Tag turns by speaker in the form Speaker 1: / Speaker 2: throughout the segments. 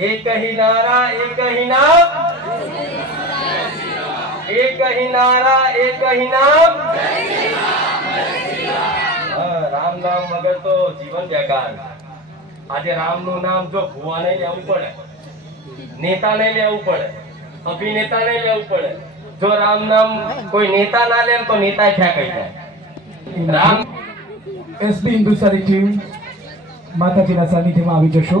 Speaker 1: એક ही नारा एक ही नाम एक ही नारा एक ही नाम હા, રામ નામ વગર તો જીવન બેકાર આજે રામ નું નામ જો ભુવાને લેવું પડે નેતાને લેવું પડે અભિનેતાને લેવું પડે જો રામ નામ કોઈ નેતા ના લે તો નેતા ફેંકાઈ જાય રામ
Speaker 2: એસબી હિન્દુસ્તાની ટીમ માતાજીના સાનિધ્યમાં આવી જશો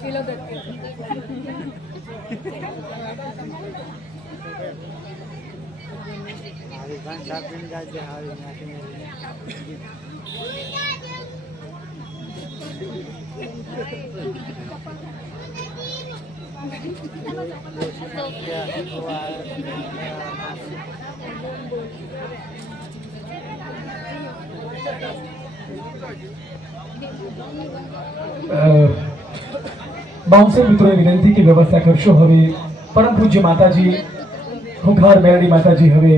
Speaker 3: కిలో అది కానీ షాపింగ్ కాదు అది నాకు Yeah,
Speaker 2: બાઉન્સર મિત્રોએ વિનંતી કે વ્યવસ્થા કરશો હવે. પરમ પૂજ્ય માતાજી, હુંખાર મેરડી માતાજી હવે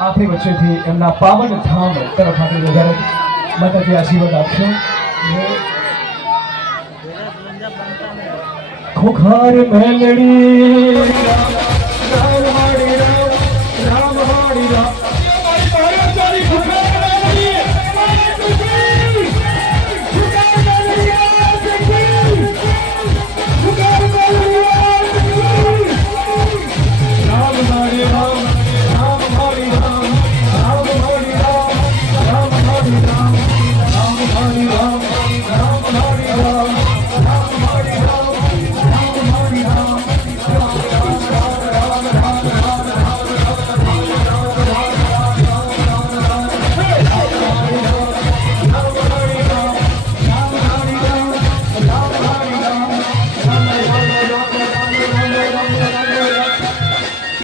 Speaker 2: આપણી વચ્ચેથી એમના પાવન ધામ તરફ આપણે વધારે માતાજી આશીર્વાદ આપશો. ખોખાર મેલડી Bye.